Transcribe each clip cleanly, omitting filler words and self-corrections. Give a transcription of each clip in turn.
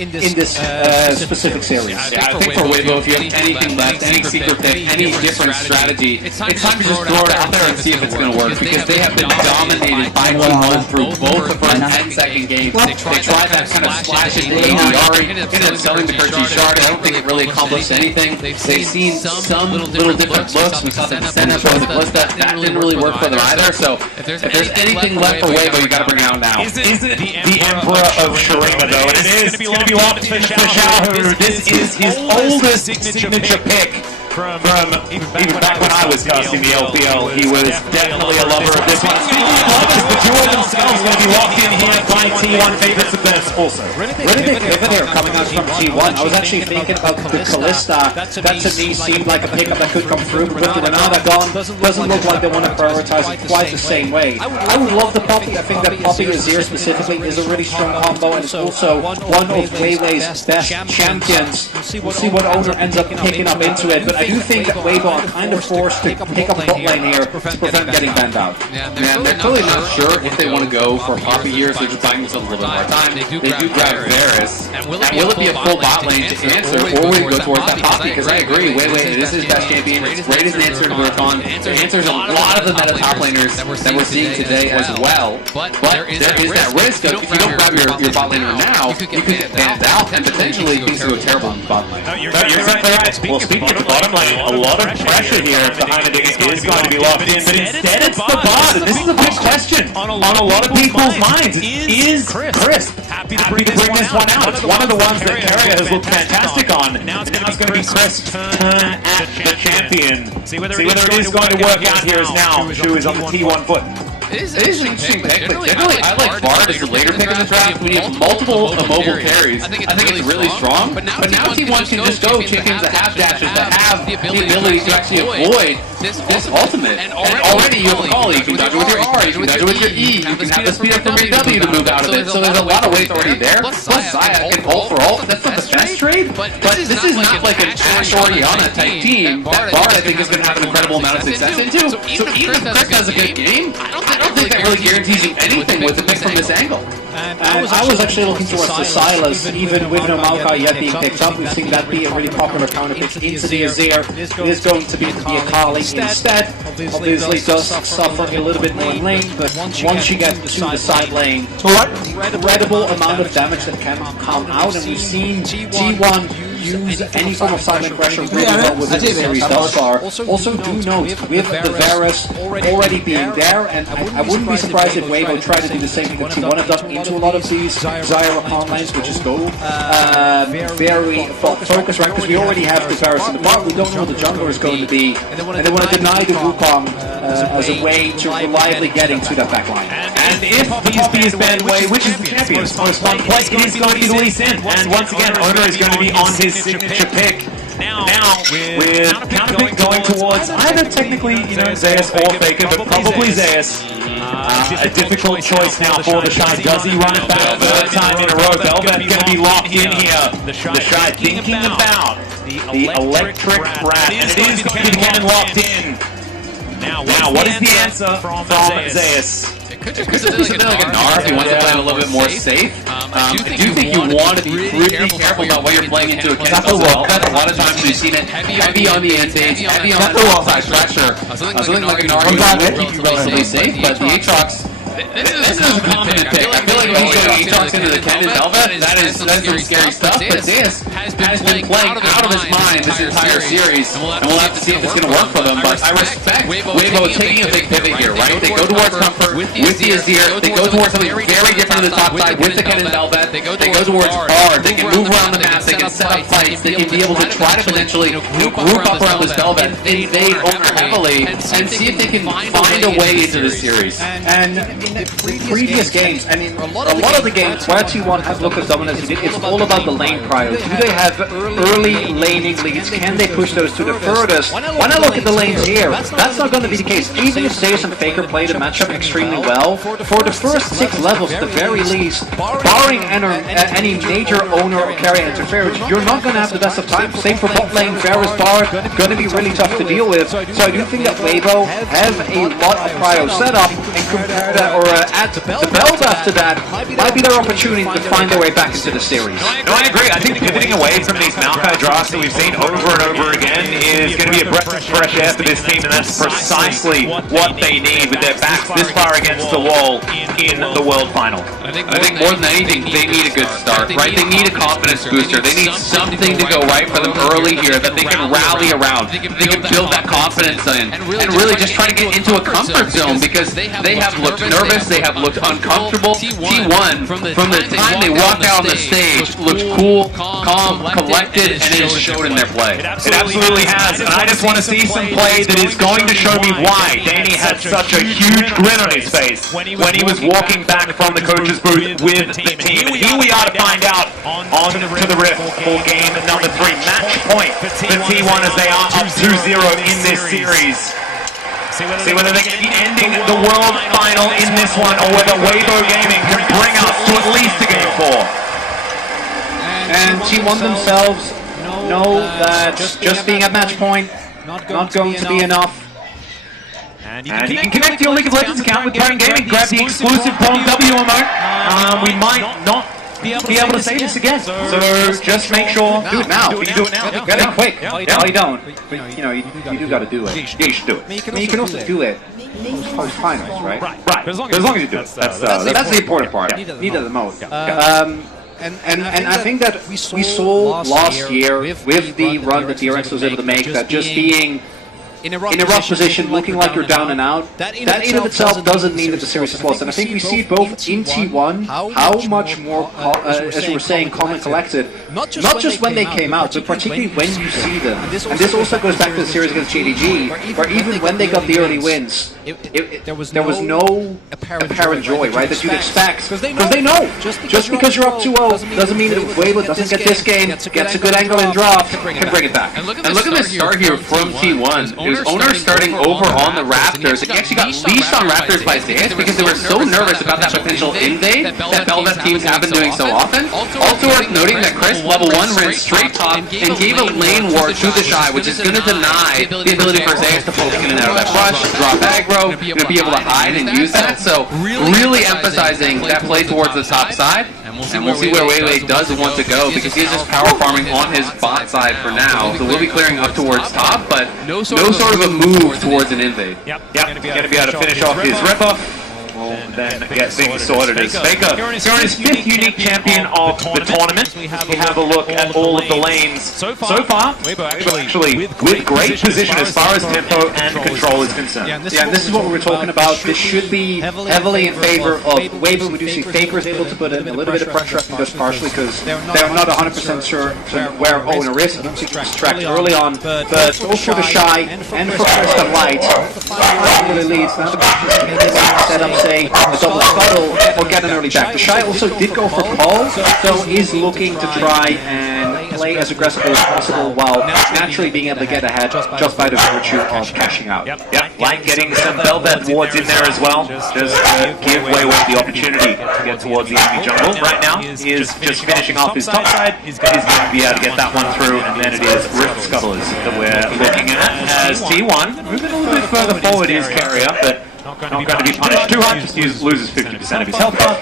in this specific series. Yeah, I think for Weibo, if you have anything left, any secret pick, any different strategy, it's time to just throw it out there and see if it's going to work, because they have been dominated by T1 through both the first 10-second games. They tried that kind of splash into Ari, ended up selling the Kerchi Shard. I don't think it really accomplished anything. They've seen some little different looks. We saw the setup or the Glista. That didn't really work for them either. So if there's anything left for Weibo, you got to bring it out now. Is it the Emperor of Shurima, though? It is. It's going to be locked for Xiao. This is his oldest signature pick. From even back when I was casting the LPL, he was definitely a lover of this one. Speaking of lovers, the duo themselves going to be locked in here by T1 favorites of theirs also. Really big pivot here coming out from T1. I was actually thinking about the Kalista. That to me seemed like a pickup that could come through, but with the Renata gone, doesn't look like they want to prioritize it quite the same way. I would love the Poppy. I think that Poppy Azir specifically is a really strong combo, and it's also one of Weiwei's best champions. We'll see what owner ends up picking up into it, but I do think that Weibo are kind of forced to pick up bot lane here to prevent getting banned out. Yeah, they're clearly not sure if they want to go for Poppy here, so they're just buying themselves a little bit more time. They do grab Varus. And will it be a full bot lane to answer, or will we go towards that Poppy? Because I agree, Weiwei is his best champion. It's great as an answer to work on. It answers a lot of the meta top laners that we're seeing today as well. But there is that risk of, if you don't grab your bot laner now, you could get banned out, and potentially things go terrible in the bot lane. You're exactly right. Well, speaking of the bottom lane, a lot of pressure here behind the is going to be locked in, but instead it's the bot, and this is a big question on a lot of people's minds. Is Crisp happy to bring this one out? It's one of the ones that Carrier has looked fantastic on, and now it's going to be Crisp turn at the champion. See whether it is going to work out here as now Shu is on the T1 foot. It is an interesting pick, but generally I like Bard as a later pick in the draft. We have multiple mobile carries. I think it's really strong, but now T1 can just go chickens that have dashes, that have the ability to actually avoid this ultimate. And already you have a call, you can dodge it with your R, you can dodge it with your E, you can have the speed up from your W to move out of it. So there's a lot of ways already there. Plus Zaya can ult for ult. That's not the best trade, but this is not like an Ashe Orianna type team that Bard I think is going to have an incredible amount of success into. So even if Chris has a good game, I don't think that really guarantees you anything with the pick from this angle. And I was actually looking towards the Silas, even with no Maokai yet being picked up. We've seen that be a really popular counter pick into the Azir. It is going to be Akali instead. Obviously does suffer a little bit more in lane, but once you get to the side lane, incredible amount of damage that can come out, and we've seen T1 use any form of silent pressure really well within the series thus far. Also do note, with the Varus already being there, and I wouldn't be surprised if Weibo tried to do the same thing that T1 have done into a lot of these Zyra con lanes, which is go very focused, right? Because we already have the Varus in the bot, we don't know what the jungler is going to be, and they want to deny the Wukong as a way to reliably get into that backline. And if the Poppy is banned away, which is the champion's first one play, it is going to be the Lee Sin. And once again, Owner is going to be on his signature pick. Now with counterpick going towards either technically, Zeus or Faker, but probably Zeus. A difficult choice now for the Shy. Does he run it back third time in a row? Velvet going to be locked in here. The Shy thinking about the electric rat, and it is going to be again locked in. Now, what is the answer from Zeus? It could just be something like a Gnar if you want to play it a little bit more safe. I do think you want to be really careful about what you're playing into account as well. A lot of times we've seen it heavy on the end stage, heavy on the outside pressure. Something like a Gnar you keep you relatively safe, but the Aatrox, this is a confident pick. I feel like when he's going Aatrox into the Ken and Velvet, that is some scary stuff, but Zeus has been playing out of his mind this entire series, and we'll have to see if it's going to work for them, but I respect Weibo taking a big pivot here, right? They go towards comfort with the Azir, they go towards something very different on the top side with the Ken and Velvet, they go towards Bard, they can move around the map, they can set up fights, they can be able to try to potentially group up around this Velvet, invade over heavily, and see if they can find a way into this series. And in previous games, I mean, a lot of the games where T1 has looked as dominant as it's all about the lane prio. Do they have early laning leads? Can they push those to the furthest? When I look at the lanes here, that's not going to be the case. Even if Zeus and Faker play the matchup extremely well, for the first 6 levels at the very least, barring any major owner or carrier interference, you're not going to have the best of time. Same for bot lane, Varus, Bard, going to be really tough to deal with. So I do think that Weibo have a lot of prio set up, and compare that, at the belt after that might be their opportunity to find their way back into the series. No, I agree. I think pivoting away from these Maokai drafts that we've seen over and over again is going to be a breath of fresh air for this team, and that's precisely what they need with their backs this far against the wall in the World Final. I think more than anything, they need a good start, right? They need a confidence booster. They need something to go right for them early here that they can rally around. They can build that confidence in and really just try to get into a comfort zone, because they have looked nervous, they have looked uncomfortable. T1, from the time they walked out on the stage, looked cool, calm, collected, and it has showed in their play. It absolutely has, and I just want to see some play that is going to show me why Danny had such a huge grin on his face when he was walking back from the coach's booth with the team. And here we are to find out on to the Rift for game number 3. Match point for T1 as they are up 2-0 in this series. See whether they can be ending the World Final in this one, or whether Weibo Gaming can bring us to at least a game 4. And T1 themselves know that just being at match point not going to be enough. And you can connect to your League of Legends account with Prime Gaming. Grab the exclusive Pong W emote. We might not be able to say this again, so just make sure. Do it now. You do it now. Get it quick. No, you don't. But, you know, you do got to do it. Yeah, you should do it. I mean, you can also do it post-finals, right? Right. As long as you do it. That's the important part. Need the most. And I think that we saw last year with the run that DRX was able to make, that just being in a rough position, looking like you're down and out, that in of itself doesn't mean that the series is lost. And I think we see both in T1 how much more, as you were saying, calm and collected, not just when they came out, but particularly when you see them. And this also goes back to the series against JDG, where even when they got the early wins, there was no apparent joy, right, that you'd expect. Because they know, just because you're up 2-0 doesn't mean that Weibo doesn't get this game, gets a good angle in draft, can bring it back. And look at this start here from T1. It was Owner starting over on the Raptors. He actually got leashed on Raptors by Zeus because they were so nervous about that potential invade that Belveth teams have been doing so often. Also worth noting that Chris, level 1, ran straight top and gave a lane ward to the Shy, which is going to deny the ability for Zeus to poke in and out of that rush, drop aggro, going to be able to hide and use that. So really emphasizing that play towards the top side. And we'll see where Waylay does want to go, because he's just power farming on his bot side for now. So we'll be clearing up towards top, but no sort of a move towards an invade. Yep. He's going to be able to finish off his rip-off. We'll then get things sorted as Faker. You're on his 5th unique champion of the tournament. We have a look at all of the lanes. So far, actually with great position as far as tempo and control is concerned. Yeah, and this is what we were talking about. This should be heavily in favor of Weibo. We do see Faker is able to put in a little bit of pressure up just partially because they're not 100% sure where Owner is. He keeps distracted early on, but both for the Shy and for Chris and Light, really leads. Now the set up, say, a double scuttle or get an early back. The Shy also did go for call, so is looking to try and play as aggressively as possible while naturally being able to get ahead just by the virtue of cashing out. Yep. Light getting some Belveth wards in there as well. Just give Weiwei the opportunity to get towards the enemy jungle. Right now, he is just finishing off his top side. He's going to be able to get that one through, and then it is Rift Scuttlers that we're looking at as T1 moving a little bit further forward his carrier, but not going to be punished too hard. Just loses 50% of his health bar.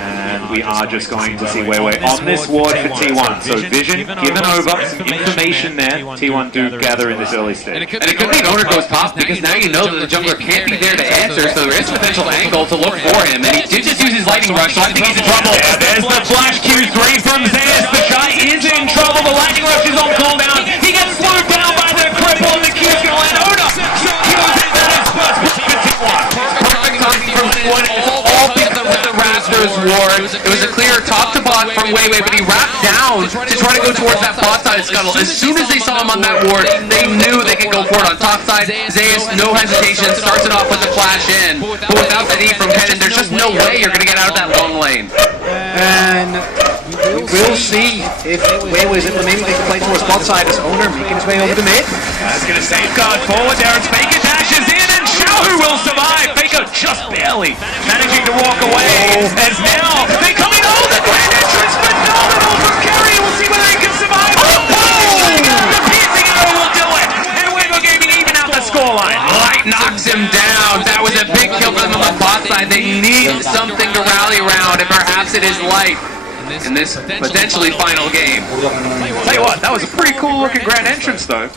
And we are just going to see Weiwei on this ward for T1. So Vision given over, some information there. T1 do gather in this early stage. And it could be an Owner goes top, because now you know that the jungler can't be there to answer, so there is a potential angle to look for him. And he did just use his lightning rush, so I think he's in trouble. Yeah, there's the flash Q3 from Zeus. The Shy is in trouble. The lightning rush is on cooldown. He gets slowed down by the cripple, and the Q's going to land. Owner secures it in his first pick of T1. Perfect timing from T1. It's all because of the Raptors ward. It was a clear top to bot from Weiwei, but he wrapped down to try to go towards that bot side scuttle. As soon as they saw him on that ward, they knew they could go for it on top side. Zeus, no hesitation, starts it off with the flash in. But without the D from Kennen, there's just no way you're going to get out of that long lane. And we'll see if Weiwei is able to maybe make a play towards bot side as Owner making his way over the mid. That's going to safeguard forward there. It's Faker dashes in, and Xiaohu will survive. Faker just barely managing to walk away. As now they come in. Oh, the grand entrance phenomenal from Kerry. We'll see whether he can survive. The piercing arrow will do it. And Weibo Gaming even out the scoreline. Light knocks him down. That was a big kill for them on the bot side. They makes it his life in this potentially final game. Tell you what, that was a pretty cool looking grand entrance though.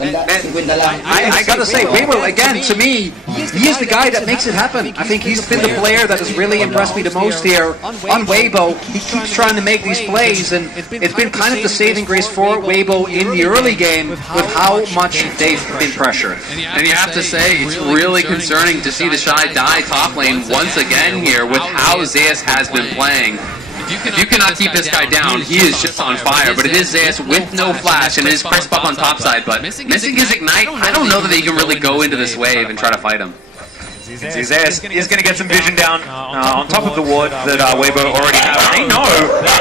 I gotta say, Weibo, again, to me, he is the guy that makes it happen. I think he's been the player that has really impressed me the most here on Weibo. He keeps trying to make these plays, and it's been kind of the saving grace for Weibo in the early game with how much they've been pressured. And you have to say, it's really concerning to see the Shy die top lane once again here with how Zeus has been playing. If you cannot keep this guy down, he is just on fire. But it is Zeus with no flash, and it is Crisp up on top side. But missing his Ignite, I don't know that he can really go into this wave and try to fight him. Zeus is going to get some vision down on top of the ward that Weibo already have. They know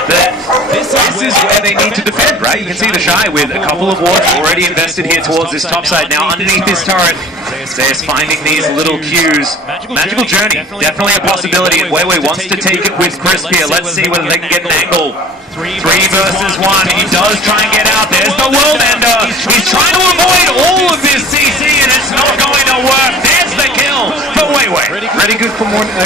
that this is where they need to defend, right? You can see the Shy with a couple of wards already invested here towards this top side. Now underneath this turret, Zeus finding these little cues. Magical Journey, definitely a possibility, and Weiwei wants to take it with Crisp here. Let's see whether they can get an angle. 3 versus 1. He does try and get out. There's the World Ender. He's trying to avoid all of this CC, and it's not going to work. There's the kill for Weiwei. Really good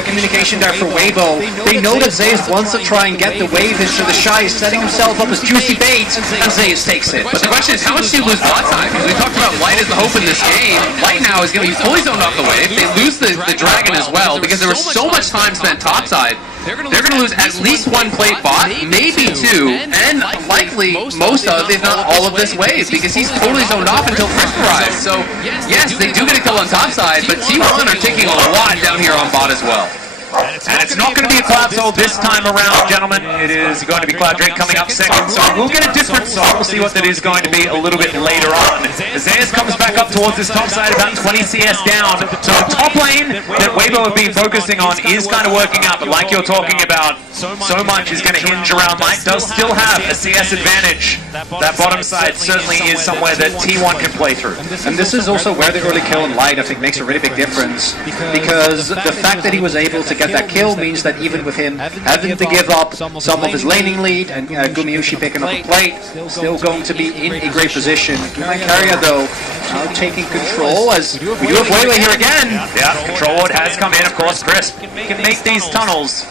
communication there for Weibo. They know that Zeus wants to try and get the wave into the Shy, setting himself up as juicy bait, and Zeus takes it. But the question is, how much do you lose bot side? Because we talked about Light as the hope in this game. Light now is going to be fully zoned off the wave. They lose the Dragon as well, because there was so much time spent top side. They're going to lose at least 1 plate bot, maybe 2, and likely most of, if not all of this wave, because he's totally zoned off until Crisp arrives. So, yes, they do get a kill on top side, but T1 are taking a lot down here on bot as well. And it's not going to be a Cloud Soul this time around, gentlemen. It is going to be Cloud Drake coming up second, so we'll get a different song. We'll see what that is going to be a little bit later on. Zeus comes back up towards this top side, about 20 CS down. So the top lane that Weibo have been focusing on is kind of working out, but like you're talking about, so much is going to hinge around. Light does still have a CS advantage. That bottom side certainly is somewhere that T1 can play through. And this is also where the early kill in Light, I think, makes a really big difference, because the fact that he was able to get that kill means that even with him having to give up some of his laning lead and Gumayushi picking up a plate, still going to be in a great position. Carrier, though, now taking control as we do have Weiwei here again. Yeah, control ward has come in, of course. Crisp can make these tunnels.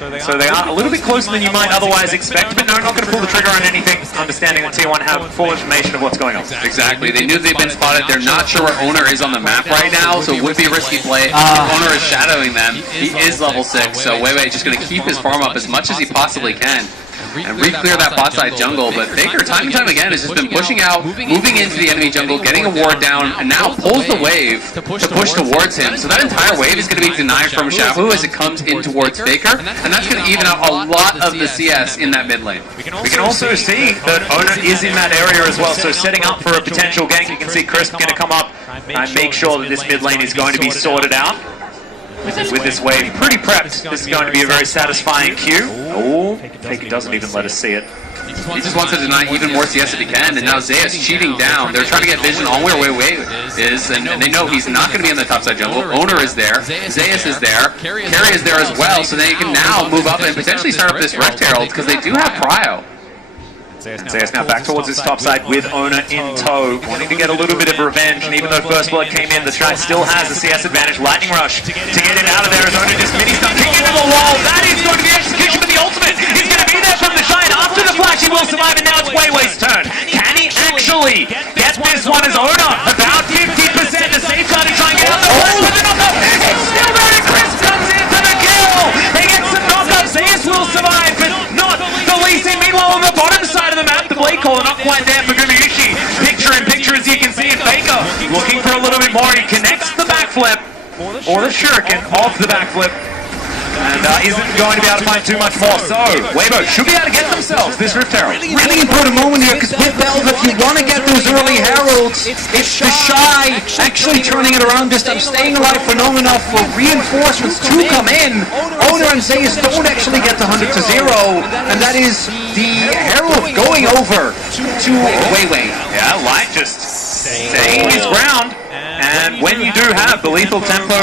So they are a little bit closer than you might otherwise expect, but no, not going to pull the trigger on anything, understanding that T1 have full information of what's going on. Exactly. They knew they've been spotted. They're not sure where Owner is on the map right now, so it would be a risky play. Owner is shadowing them. He is level 6, so Weiwei just going to keep his farm up as much as he possibly can and re-clear that bot side jungle. But Faker, time and time again, has just been pushing out, moving into the enemy jungle, getting a ward down, and now pulls the wave to push towards him. So that entire wave is going to be denied from Shahu as it comes in towards Faker, and that's going to even out a lot of the CS in that mid lane. We can also see that Owner is in that area as well, so setting up for a potential gank. You can see Crisp going to come up and make sure that this mid lane is going to be sorted out. With this wave pretty prepped, this is going to be a very satisfying queue. Oh, Faker doesn't even let us see it. He just wants to deny even more CS if he can, and now Zeus cheating down. They're trying to get vision on where Weiwei is, and they know he's not going to be in the top side jungle. Owner is there, Zeus is there, Carry is there as well, so they can now move up and potentially start up this Rift Herald, because they do have Prio. And Zeus now back towards his top side with Owner in tow, wanting to get a little bit of revenge, and even though First Blood came in, the Shy still has a CS advantage. Lightning Rush to get it out of there as Owner just mini-stuck, kicking into the wall. That is going to be execution with the ultimate. He's going to be there from the Shy, and after the flash he will survive, and now it's Weiwei's turn. Can he actually get this one as Owner? About 50% to safeguard and try and get out the flash with the knockup. It's still there, and Chris comes in for the kill. He gets some knockup. Zeus will survive, but not the least. Meanwhile, on the bottom side of the map, the Blade Caller not quite there for Gumayushi. Picture in picture, as you can see, Faker looking for a little bit more. He connects the backflip, or the shuriken off the backflip, and isn't going to be able to find too much more. So, Weibo should be able to get themselves this Rift Herald. Really important moment here, because with Belv, if you want to get those early heralds, it's the Shy actually turning it around this time, staying alive for long enough for reinforcements to come in. Owner and Zeus don't actually get the 100 to 0, and that is the herald going over to Weiwei. Yeah, Light just staying his ground, and when you do have the lethal tempo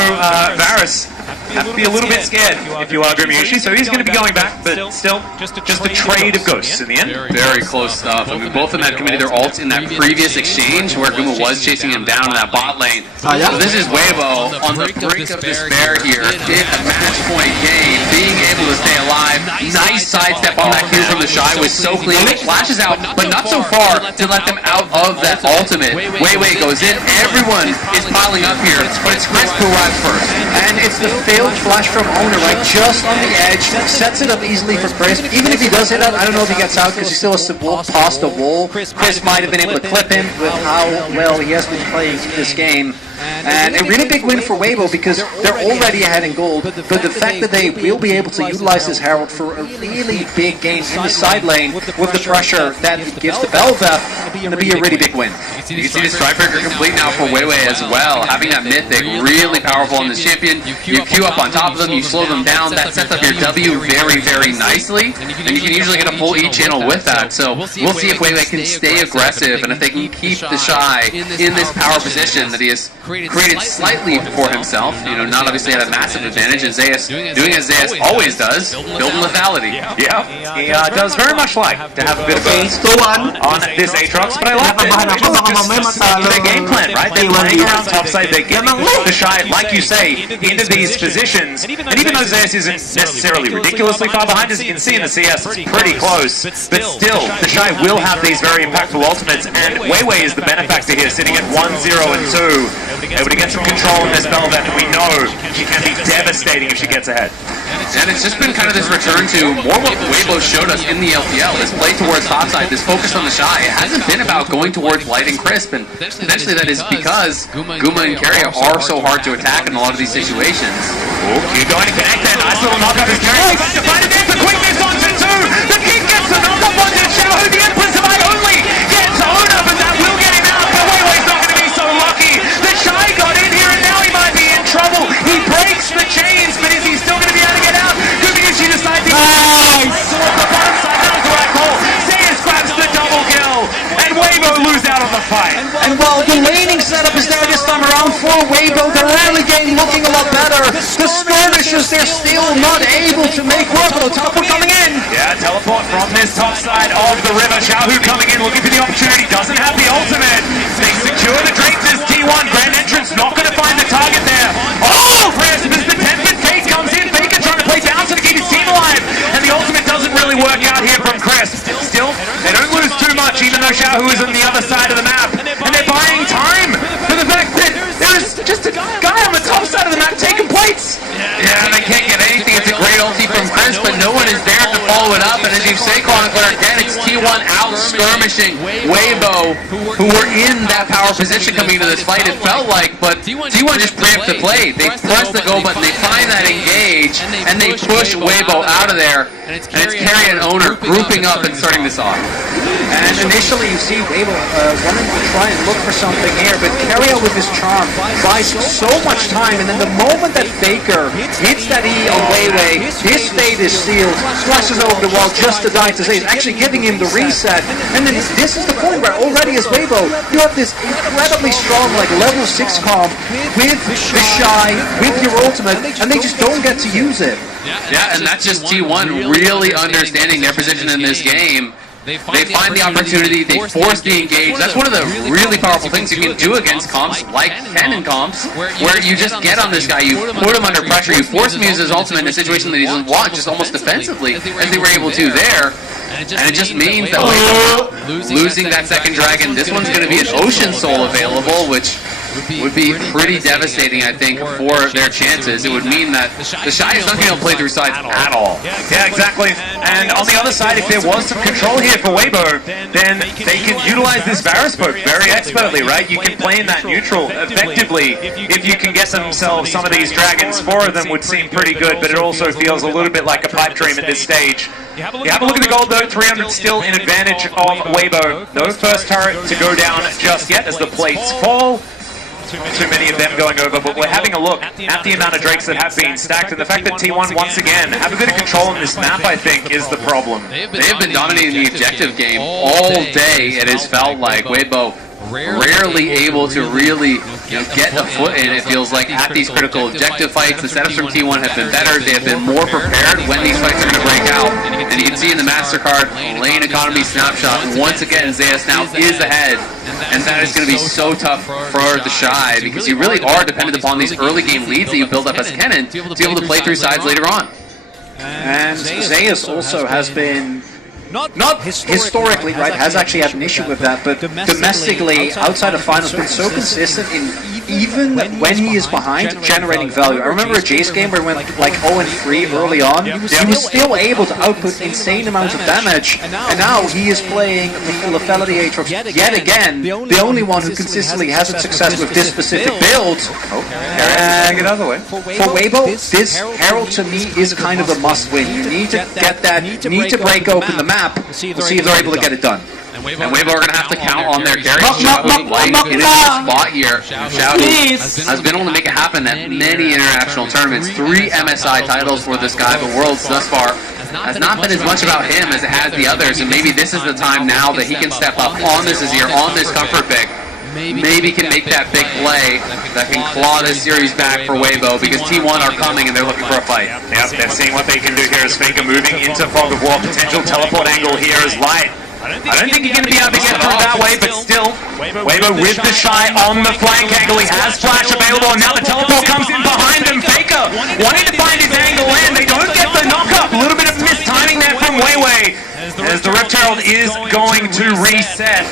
Varus, have to be a little bit scared if you are Gumayushi, so he's going to be going back, but still, just a trade of ghosts in the end. Very close stuff. I mean, both of them had committed their ults in that previous exchange where Guma was chasing him down in that bot lane. So this is Weibo on the brink of despair here in a match point game. being able to stay alive. Nice sidestep on that Q from the Shy was so clean. It flashes out, but not so far to let them out of that ultimate. Wei goes in. Everyone is piling up here, but it's Chris who arrives first. And it's the failed flash from Owner, right? Just on the edge. Sets it up easily for Chris. Even if he does hit out, I don't know if he gets out because he still has to walk past the wall. Chris might have been able to clip him with how well he has been playing this game. And a really big win for Weibo because they're already ahead in gold, but the fact that they will be able to utilize this Herald for a really big game in the side lane with the pressure that it gives the Belva, going to be a really big win. You can see the Strikebreaker complete now for Weiwei as well. Having that Mythic really powerful in this champion. You queue up on top of them, you slow them down, that sets up your W very, very nicely, and you can usually get a full E channel with that. So we'll see if Weiwei can stay aggressive and if they can keep the Shy in this power position that he has created slightly for himself. You know, not obviously at a massive advantage, and Zeus doing as Zeus always does, building lethality. Yeah, he does very much like to have a bit of a on this Aatrox, but I like it. Their game plan, right? They're playing around topside, they're getting the Shy, like you say, into these positions, and even though Zeus isn't necessarily ridiculously far behind, as you can see in the CS, it's pretty close, but still, the Shy will have these very impactful ultimates, and Weiwei is the benefactor here, sitting at 1-0 and 2, able to get some control in this Belvet, and we know she can be devastating if she gets ahead. And it's just been kind of this return to more what Weibo showed us in the LPL, this play towards topside, this focus on the Shy. It hasn't been about going towards Light and Crisp, and eventually that is because Guma and Carrier are so hard to attack in a lot of these situations. Oh, you're going to connect that. Nice little knockup is Carrier. He's to find it there for quickness onto 2. The King gets the knockup onto Xiao, the Empress of I only gets Owner, but that will get him out. But Weiwei's not going to be so lucky. The Shy got in here, and now he might be in trouble. He breaks the chains, but is he still going to be able to get out? Good because she decides to nice. Off the bottom side. That was the right call. Zeus grabs the double kill, and Weibo lose out on the fight. And while the laning setup is there this time around for Weibo, the early game looking a lot better. The skirmishers, they're still not able to make work. Although teleport coming in. Yeah, teleport from this top side of the river. Xiaohu coming in, looking for the opportunity. Doesn't have the ultimate. They secure the Drake. This T1 Grand Entrance not going to find the target there. Oh, Chris, as the 10th Fake comes in. Faker trying to play down to keep his team alive. And the ultimate doesn't really work out here from Chris. Still, they don't lose too much, even though Xiaohu is on the other side of the map. And they're buying time for the fact that there's just a guy on the top side of the map taking plates. Yeah, they can't get anything. It's a great ulti from Chris, but no one is there to follow it up. And as you say, Chronicler, again, it's T1 out skirmishing Weibo, who were in that power position coming into this fight, it felt like, but T1 just preempts the play. They press the go button, they find that engage, and they push Weibo out of there. And it's Carry and Owner grouping up and starting this off. And initially you see Weibo wanting to try and look for something here, but Carrier with his charm buys so much time, and then the moment that Faker hits that E on Weiwei, his fate is sealed, splashes over the wall just to die to save, actually giving him the reset. And then this is the point where already as Weibo, you have this incredibly strong like level 6 comp with the Shy, with your ultimate, and they just don't get to use it. Yeah, and that's just T1 really understanding their position in this game. They find the opportunity, they force the engage. That's one of the really powerful things you can do against comps like Cannon comps, where you just get on this guy, you put him under pressure, you force him to use his ultimate in a situation that he doesn't want, just almost defensively, as they were able to there. And it just means that losing that second dragon, this one's going to be an Ocean Soul available, which would be pretty devastating, I think, for their chances. It would mean that the Shy is not going to play through sides at all. Yeah, exactly. And on the other side, if there was some control here for Weibo, then they can utilize this Varus poke very expertly, right? You can play in that neutral effectively if you can get themselves some of these dragons. 4 of them would seem pretty good, but it also feels a little bit like a pipe dream at this stage. You have a look at the gold though, 300 still in advantage of Weibo. No first turret to go down just yet as the plates fall. Too many of them going over, but we're having a look at the amount of Drakes that have been stacked, and the fact that T1 once again have a bit of control on this map, I think, is the problem. They have been dominating the objective game all day. It has felt like Weibo rarely able to really get a foot in, it feels like, at these critical objective fights. The setups from T1 have been better. They have been more prepared when these fights are going to break out. And you can see in the MasterCard lane economy snapshot, once again, Zeus now is ahead. And that is going to be so tough for the Shy, because you really are dependent upon these early game leads that you build up as Kennen to be able to play through sides later on. And Zeus also has been, not historically, right, has actually had an issue with that, but domestically, outside of finals, been so consistent in even when he is behind, generating value. I remember a Jace game where he went like 0-3 early on. He was still able to output insane amounts of damage, and now he is playing the full lethality Aatrox yet again, the only one who consistently has had success with this specific build. Get out of the way. For Weibo, this Herald to me is kind of a must-win. You need to get that, you need to break open the map. We'll see if they're able to get it done. And Weibo are going to have to count on their carry. In his spot here. Shouty has been able to make it happen at many international tournaments. 3 MSI titles for this guy, but Worlds thus far has not been as much about him as it has the others. And maybe this is the time now that he can step up on this Azir, on this comfort pick. Maybe can make that big play that can claw this series back for Weibo, because T1 are coming and they're looking for a fight. Yep, they're seeing what they can do here as Faker moving into Fog of War. Potential teleport angle here is light. I don't think he's going to be able to get through that way, but still, Weibo with the Shy on the flank angle. He has flash available, and now the teleport comes in behind him. Faker wanting to find his angle in. They don't get the knock-up. A little bit of mistiming there from Weiwei, as the Rift Herald is going to reset.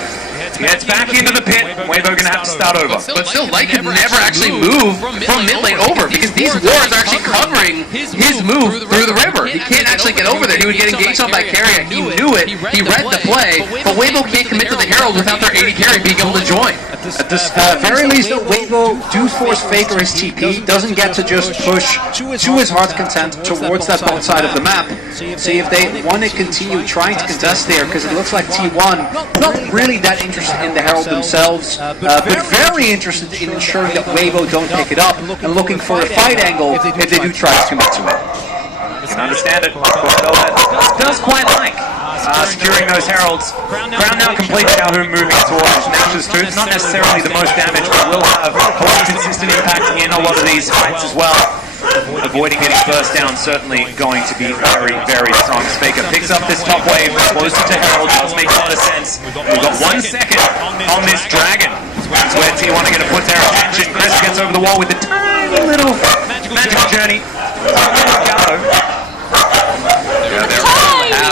Gets back into the pit. Weibo gonna have to start over. But still, Light can never actually move from mid lane over, because these wards are actually covering his move through the river. He can't actually get over there. He would get engaged on by Carrier. He knew it. He read the play. But Weibo can't commit to the Herald without their AD carry being able to join. At the very least, Weibo do force Faker his TP. Doesn't get to just push to his heart's content towards that bot side of the map. See if they want to continue trying to contest there, because it looks like T1 not really that interested in the Herald themselves, but very interested in ensuring that Weibo don't pick it up and looking for a fight angle if they do try to commit to it. I can understand it. Does quite like securing those Heralds. Crown now complete. Now who moving towards Nexus 2. Not necessarily the most damage, but will have a lot of consistent impact in a lot of these fights as well. Avoiding getting first down certainly going to be very, very strong. Faker picks up this top wave, closer to Herald, does make a lot of sense. We've got 1 second on this Dragon. That's where T1 are going to put their attention. Chris gets over the wall with a tiny little magical journey.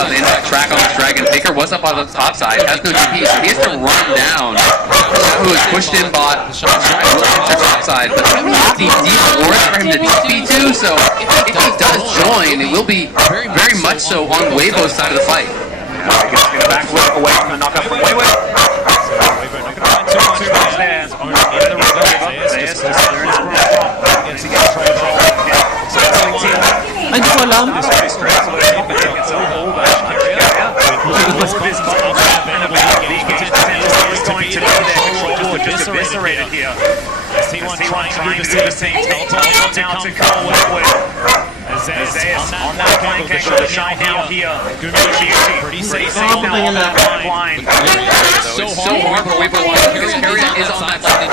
The inside track on this Dragon. Faker was up on the top side, has no GP, so he has to run down. Who is pushed in bot, trying to look into top side, but deep wards for him to TP to, so if he does join, it will be very much so on Weibo's side of the fight. Faker's going to back away from the knockup from Weibo. Hindi ko alam. Just eviscerated here. T1 trying to do the same thing. Teleport now to come with Zeus on that flank angle. The Shy now here. Pretty safe now on that line. So hard for Weibo to carry. Carrier is on that side.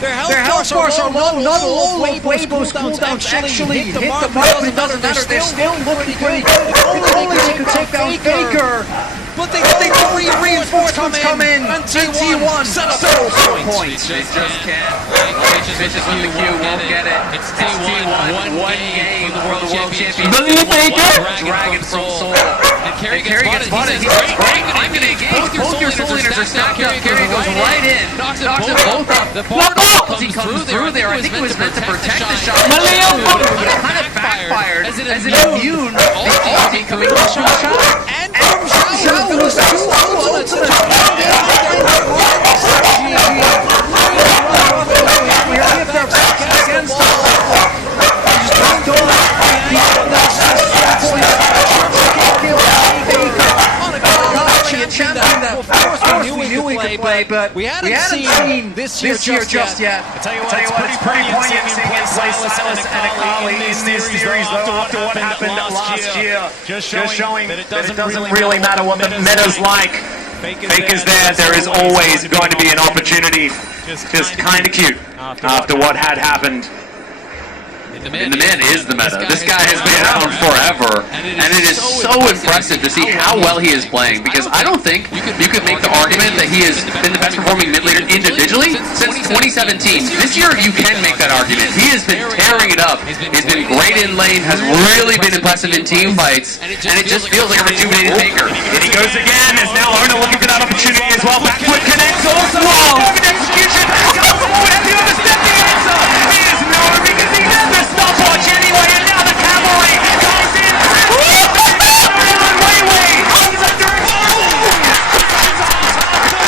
Their health bars are low, not all of Weibo's cooldowns actually hit the mark, but it doesn't matter, they're still looking great. If only they could take down Faker, but they three reinforcements come in, and T1 settles for points. They just can't. Bitches with the Q won't get it. It's T1, one game for the World Championship. Dragon from Seoul. And Carry gets spotted. He's great. I'm going to engage. Both your soul leaders are stacked up. Carry goes right in. Knocks them both up. The he comes through there. I think it was meant to protect the shot. But it kind of backfired as it immune the team coming from Shot. And from Shot was ultimate. A champion that, of course, we knew he could play, but we hadn't seen this year just yet. I tell you what, it's pretty poignant seeing him play Silas and Akali in this series, though, after what happened last year. Just showing that it doesn't really matter what the meta's like. Faker's there is always going to be an opportunity. Just kind of cute after what had happened. And the man is the meta. This guy has been around forever, and it is so impressive to see how well he is playing, because I don't think you could make the argument that he has been the best performing mid laner individually since 2017. This year you can make that argument. He has been tearing it up. He's been great in lane, has really been impressive in team fights, and it just feels like a rejuvenated Faker. And he goes again, as now Ona looking for that opportunity as well. Backward connects also. Perfect execution. Comes forward. Has he understood the answer? He is no, because he has the stopwatch anyway, and now the cavalry comes in. Way. Comes under it.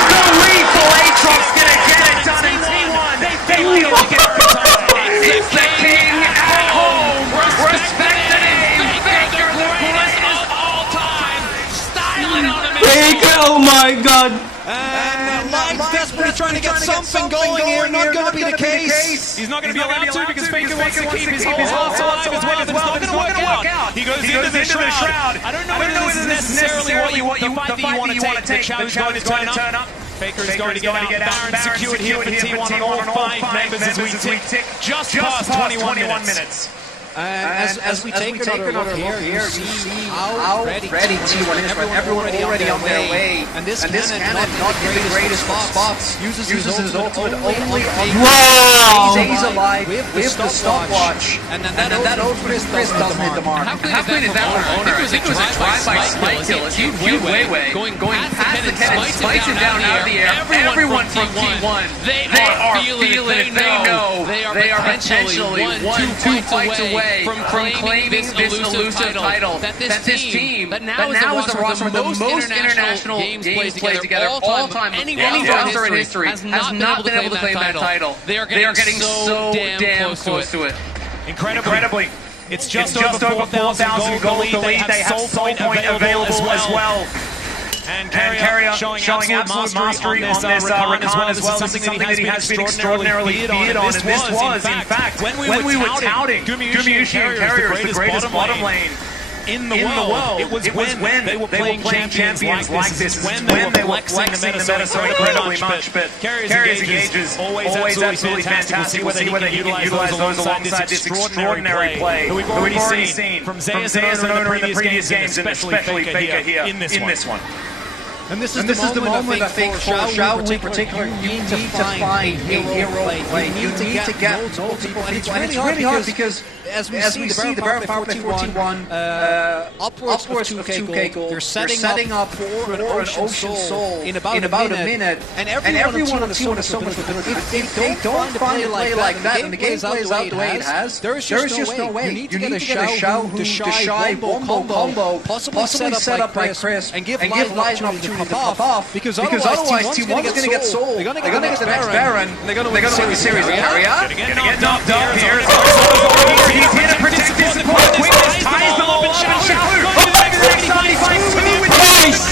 The lethal Aatrox gonna get it done in T1. They feel like it every time. It's the king at home. Respect the name. Faker, the greatest of all time. Styling on him. Faker, oh my god. Line's desperately trying to get something going here. Not going to be the case. He's not going to be allowed to because Faker wants to keep his whole heart alive as well. It's not going to work out. He goes into the shroud. I don't know whether this is necessarily the fight that you want to take. The challenge is going to turn up. Faker is going to get Baron secured here for T1 on all 5 members as we tick just past 21 minutes. As we take another look here, you see how ready T1 is. Everyone already on their way. And this cannon not in the greatest of spots. Uses his ultimate only on stays alive with the stopwatch. And then that ultimate doesn't hit the mark. How good is that for Owner? I think it was a drive-by spike kill. It's huge way. Going past the cannon, spikes him down out of the air. Everyone from T1, they are feeling it. They know they are potentially 1-2 fights away from claiming this elusive title that this team that now is the roster with the most international games played together all time. Any roster in history has not been able to claim that title. They are getting so damn close to it. Incredibly. It's just over 4,000 gold lead. They have Soul Point available as well. And Carrier showing absolute mastery on this Rakan as well. This is something that he has been extraordinarily feared on. And this was, in fact, when we were touting Gumayushi and Carrier as the greatest bottom lane in the world, it was when they were playing champions like this. It's when they were flexing the meta so incredibly much. But Carrier's engages always absolutely fantastic. We'll see whether he can utilize those alongside this extraordinary play who we've already seen from Zeus and Owner in the previous games, and especially Faker here in this one. And this is the moment I think for Xiao in particular, you need to find a hero play. You need to get multiple people, and it's really hard because as we see the Baron power play 14-1, upwards of 2k gold, they're setting up for an Ocean Soul in about a minute, and everyone on T1 is so much better. If they don't find a play like that, and the game plays out the way it has, there is just no way. You need to get a Xiao who to shy wombo combo, possibly set up by Chris, and give Live an opportunity to pop off, because otherwise T1's going to get sold. They're going to get the next Baron, and they're going to win the series. Carrier going to get knocked up here. He's here to protect his support. Quickness ties them all up and Xiao going to the next 75 smooth with Chris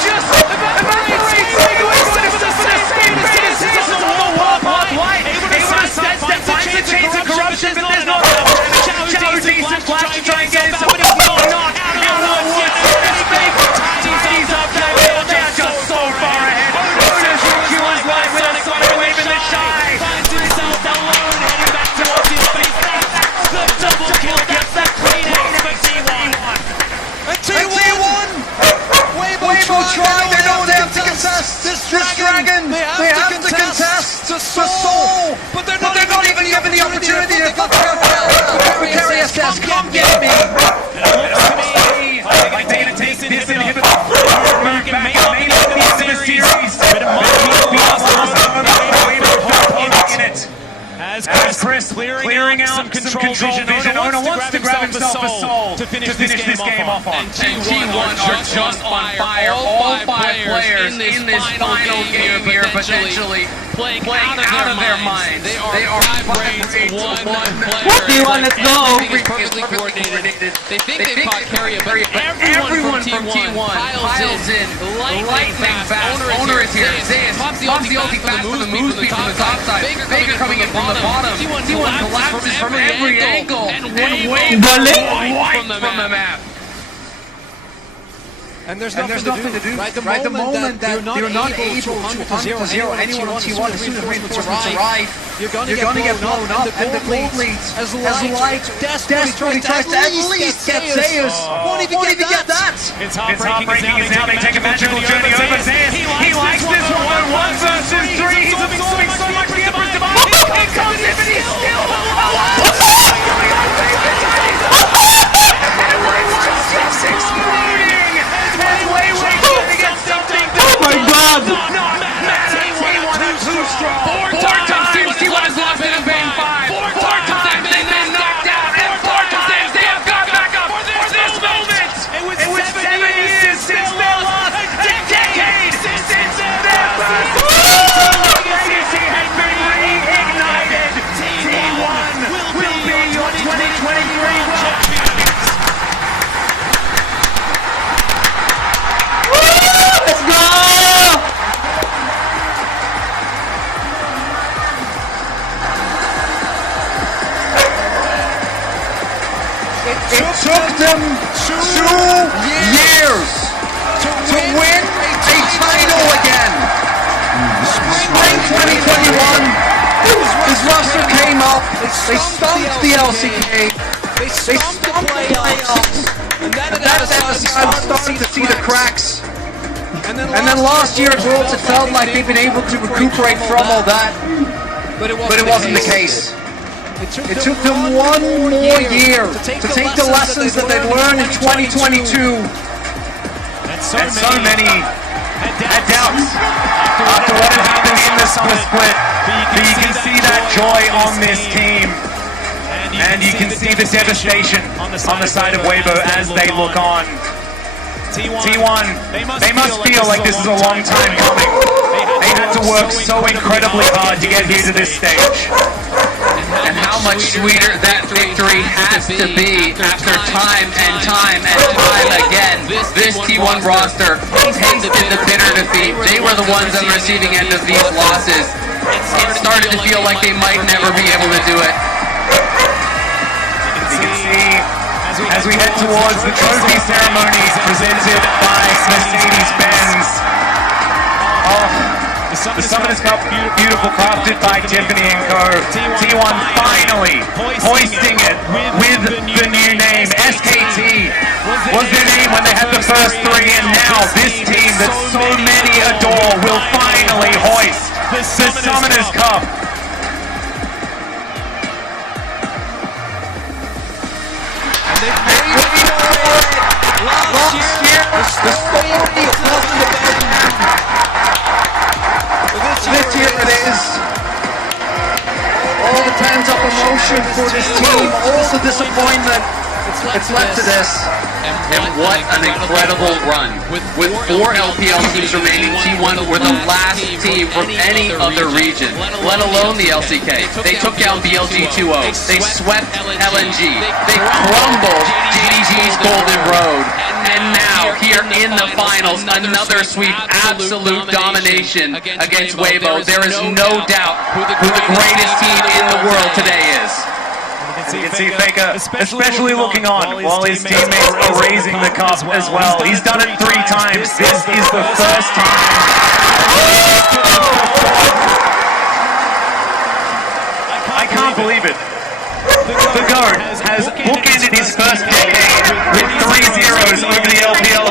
just evaporates. Going for the same base. This is a warp light. Able to sidestep, finds the chains of corruption, but there's not Xiao decent flash to try and get himself, but it's not out of the woods. It's big. Tidies up. They're just so far ahead. Owner's Q1's life with a wave in the shy. Finds himself alone, heading back towards his face. The double kill gets that clean ace for T1. And T1! Weibo try, they don't have to contest this dragon. They have to contest the soul, but they're not even given the opportunity to fuck Carrier says, come get me. And it looks to me like they're going to take this inhibitor back and make the series, but it might be in it. As Chris clearing out some control vision, Owner wants to grab himself a soul to finish this game off on. And T1 are just on fire. All 5 players in this final game here, potentially playing out of their minds. They are 5 brains, 1 player. T1, let's go! Everything is perfectly coordinated. They think they've caught Carrier, but everyone from T1 in, lightning fast. Owner is here. Zayas pops the ulti fast from the move speed from the top side. Baker coming in from the bottom. T1 collapses from every angle. And Wave wiped from the map. And there's nothing to do. Right, the moment that you're not able to hunt to zero anyone on T1, as soon as reinforcements arrive, you're going to get blown up, and the gold lead as light desperately tries to at least get Zayas. Won't even get that. It's heartbreaking as now they take a magical journey over Zayas. He likes this one, 1 versus 3. He's absorbing so much the Emperor's Divine. Here comes him, and he's still alive. Oh my god! T1 is lost in Bane 5. 4 times they've been knocked out, and 4 times they have got back up for this moment. It was 7 years since their lost, a decade since their first legacy has been reignited. T1 will be your 2023 World Champions. Let's go! It took them 2 years to win a title again. Spring 2021, this roster came up, they stumped the LCK, they stumped the playoffs, and that started to see the cracks. And then last year at Worlds, it felt like they've been able to recuperate from all that, but it wasn't the case. It took them 1 more year to take the lessons that they've learned in 2022. And so many had doubts after what had happened in the summer split. But you can see that joy on this team. And you can see the devastation on the side of Weibo as they look on. T1, they must feel like this is a long time coming. They had to work so incredibly hard to get here to this stage. And how much sweeter that victory has to be after time and time again. This T1 roster tasted the bitter defeat. They were the ones on the receiving end of these losses. It started to feel like they might never be able to do it. You can see as we head towards the trophy ceremonies presented by Mercedes-Benz. The Summoners Cup, beautiful, crafted by Tiffany & Co. T1 finally hoisting it with the new name. SKT was their name when they had the first 3, and now this team that so many adore will finally hoist the Summoners Cup. Last year, the story wasn't about them. This year it is. All the pent-up emotion for this team, all the disappointment, it's led to this. And what an incredible run. With 4 LPL teams remaining, T1 were the last team from any other region, let alone the LCK. They took down BLG 2-0. They swept LNG. They crumbled GDG's Golden Road. And now, here in the finals, another sweep, absolute domination against Weibo. There is no doubt who the greatest team in the world today is. You can see Faker especially looking on while his teammates are raising the cup as well. He's done it 3 times. This is the first time. I can't believe it. The GOAT has bookended his first decade with 3 zeros over the LPL